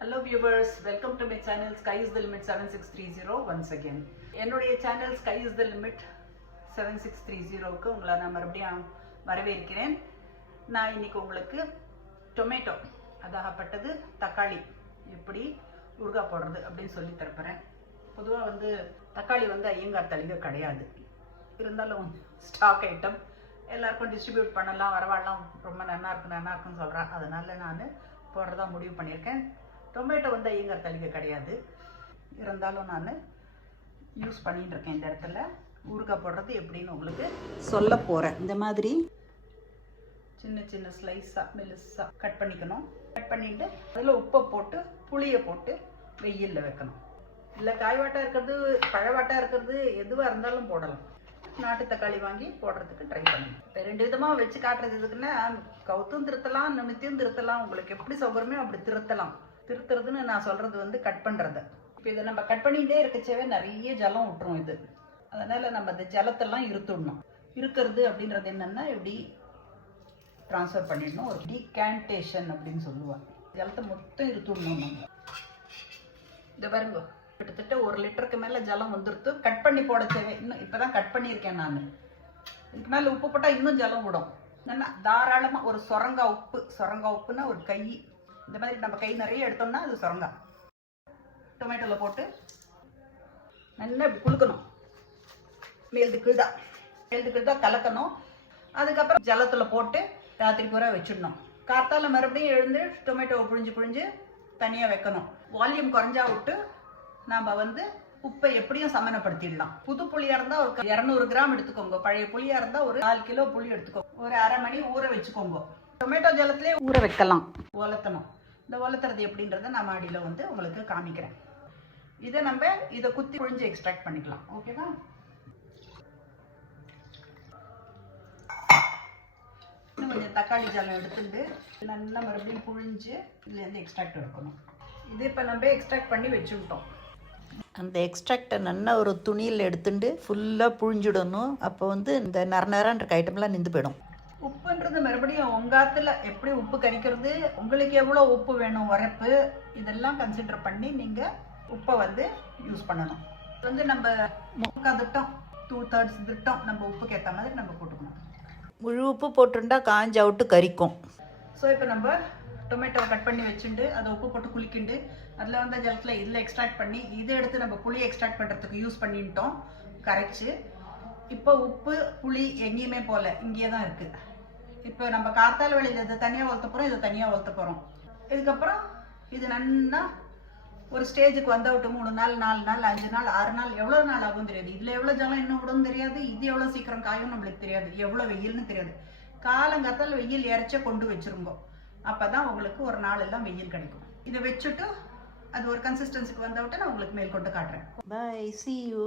Hello viewers, welcome to my channel Sky is the Limit 7630 once again. என்னுடைய channel Sky is the Limit 7630க்கு உங்களை நான் மறுபடியும் வரவேற்கிறேன். நான் இன்னைக்கு உங்களுக்கு டொமேட்டோ அதாகப்பட்டது தக்காளி எப்படி ஊறுகாய் போடுறது அப்படின்னு சொல்லி தரப்போறேன். பொதுவாக தக்காளி ஐயங்கார் தளிகை கிடையாது, இருந்தாலும் ஸ்டாக் ஐட்டம் எல்லாருக்கும் டிஸ்ட்ரிபியூட் பண்ணலாம், வரவாடலாம், ரொம்ப நல்லா இருக்குன்னு சொல்கிறேன். அதனால நான் போடுறதா முடிவு பண்ணியிருக்கேன். டொமேட்டோ ஐயங்கார் தளிகை கிடையாது, இருந்தாலும் நான் யூஸ் பண்ணிட்டு இருக்கேன். இந்த இடத்துல ஊறுகாய் போடுறது எப்படின்னு உங்களுக்கு சொல்ல போகிறேன். இந்த மாதிரி சின்ன சின்ன ஸ்லைஸாக மெலிஸாக கட் பண்ணிக்கணும். கட் பண்ணிட்டு அதில் உப்பை போட்டு புளியை போட்டு வெயிலில் வைக்கணும். இல்லை காய்வாட்டாக இருக்கிறது பழவாட்டாக இருக்கிறது எதுவாக இருந்தாலும் போடலாம். நாட்டு தக்காளி வாங்கி போடுறதுக்கு ட்ரை பண்ணுங்க. இப்போ ரெண்டு விதமாக வச்சு காட்டுறது எதுக்குன்னா, கவுத்தும் திருத்தலாம், நிமித்தியும் திருத்தலாம். உங்களுக்கு எப்படி சௌகரியமோ அப்படி திருத்தலாம். திருத்துறதுன்னு நான் சொல்கிறது கட் பண்ணுறது. இப்போ இதை நம்ம கட் பண்ணிகிட்டே இருக்கச்சேவே நிறைய ஜலம் விட்டுரும் இது. அதனால் நம்ம இந்த ஜலத்தெல்லாம் இருத்துடணும். இருக்கிறது அப்படின்றது என்னென்னா இப்படி ட்ரான்ஸ்ஃபர் பண்ணிடணும். ஒரு டீகேண்டேஷன் அப்படின்னு சொல்லுவாங்க. ஜலத்தை மொத்தம் இருத்துடணும். நம்ம இதை பாருங்க, கிட்டத்தட்ட 1 லிட்டருக்கு மேலே ஜலம் வந்துடுத்து. கட் பண்ணி போடச்சேவே இன்னும் இப்போ தான் கட் பண்ணியிருக்கேன் நான். இதுக்கு மேலே உப்பு போட்டால் இன்னும் ஜலம் விடும். என்னென்னா தாராளமாக ஒரு சொரங்காய் உப்புன்னா ஒரு கை, இந்த மாதிரி நம்ம கை நிறைய எடுத்தோம்னா அது சொரங்காய். டொமேட்டோவில் போட்டு நல்லா இப்படி குளுக்கணும். மேல்து கீழ்தான் கலக்கணும். அதுக்கப்புறம் ஜலத்தில் போட்டு ராத்திரி பூரா வச்சிடணும். காத்தால மறுபடியும் எழுந்து டொமேட்டோவை புழிஞ்சு தனியாக வைக்கணும். வால்யூம் குறைஞ்சா விட்டு நாம் உப்பை எப்படியும் சமனப்படுத்திடலாம். புது புளியாக இருந்தால் ஒரு 200 கிராம் எடுத்துக்கோங்க. பழைய புளியாக இருந்தால் ஒரு 4 கிலோ புளி எடுத்துக்கோங்க. ஒரு அரை மணி ஊற வச்சுக்கோங்க. டொமேட்டோ ஜலத்திலே ஊற வைக்கலாம். ஒலத்தணும். இந்த ஒலத்துறது எப்படின்றத நான் மாடியில் உங்களுக்கு காமிக்கிறேன். இதை குத்தி புழிஞ்சு எக்ஸ்ட்ராக்ட் பண்ணிக்கலாம். ஓகேவா? இன்னும் கொஞ்சம் தக்காளி ஜலம் எடுத்துட்டு நல்லா மறுபடியும் புழிஞ்சு இதுலேருந்து எக்ஸ்ட்ராக்ட் எடுக்கணும். இது இப்போ நம்ம எக்ஸ்ட்ராக்ட் பண்ணி வச்சுக்கிட்டோம். அந்த எக்ஸ்ட்ராக்டை நல்லா ஒரு துணியில் எடுத்துட்டு ஃபுல்லாக புழிஞ்சிடணும். அப்போ இந்த நரன்ற ஐட்டம்லாம் நின்று போயிடும். உப்புன்றது மறுபடியும் உங்காத்துல எப்படி உப்பு கரிக்கிறது, உங்களுக்கு எவ்வளோ உப்பு வேணும், உரைப்பு, இதெல்லாம் கன்சிடர் பண்ணி நீங்கள் உப்பை யூஸ் பண்ணணும். நம்ம 3/4 திட்டம் 2/3 திட்டம் நம்ம உப்புக்கு ஏற்ற மாதிரி நம்ம போட்டுக்கணும். முழு உப்பு போட்டுருந்தா காஞ்ச அவுட்டு கரிக்கும். ஸோ இப்போ நம்ம டொமேட்டோவை கட் பண்ணி வச்சுட்டு அதை உப்பு போட்டு குளிக்கிண்டு அதில் ஜலத்தில் இதில் எக்ஸ்ட்ராக்ட் பண்ணி இதை எடுத்து நம்ம புளி எக்ஸ்ட்ராக்ட் பண்ணுறதுக்கு யூஸ் பண்ணிட்டோம் கரைச்சி. இப்போ உப்பு புளி எங்கேயுமே போகல, இங்கேயே தான் இருக்குது. இப்போ நம்ம காத்தால வேளையில் இதை தனியாக வளர்த்த போகிறோம், இதை தனியாக வளர்த்த போகிறோம். இதுக்கப்புறம் இது நல்லா ஒரு ஸ்டேஜுக்கு விட்டு 3 நாள் 4 நாள் 5 நாள் 6 நாள் எவ்வளோ நாள் ஆகும் தெரியாது. இதில் எவ்வளோ ஜலம் இன்னும் விடும் தெரியாது. இது எவ்வளோ சீக்கிரம் காயும் நம்மளுக்கு தெரியாது. எவ்வளோ வெயில்னு தெரியாது. காலங்காத்தால் வெயில் இறைச்ச கொண்டு வச்சுருங்கோ. அப்போ தான் உங்களுக்கு ஒரு நாள் எல்லாம் வெயில் கிடைக்கும். இதை வச்சுட்டு அது ஒரு கன்சிஸ்டன்சிக்கு விட்டு நான் உங்களுக்கு மேல் கொண்டு காட்டுறேன். Bye, see you.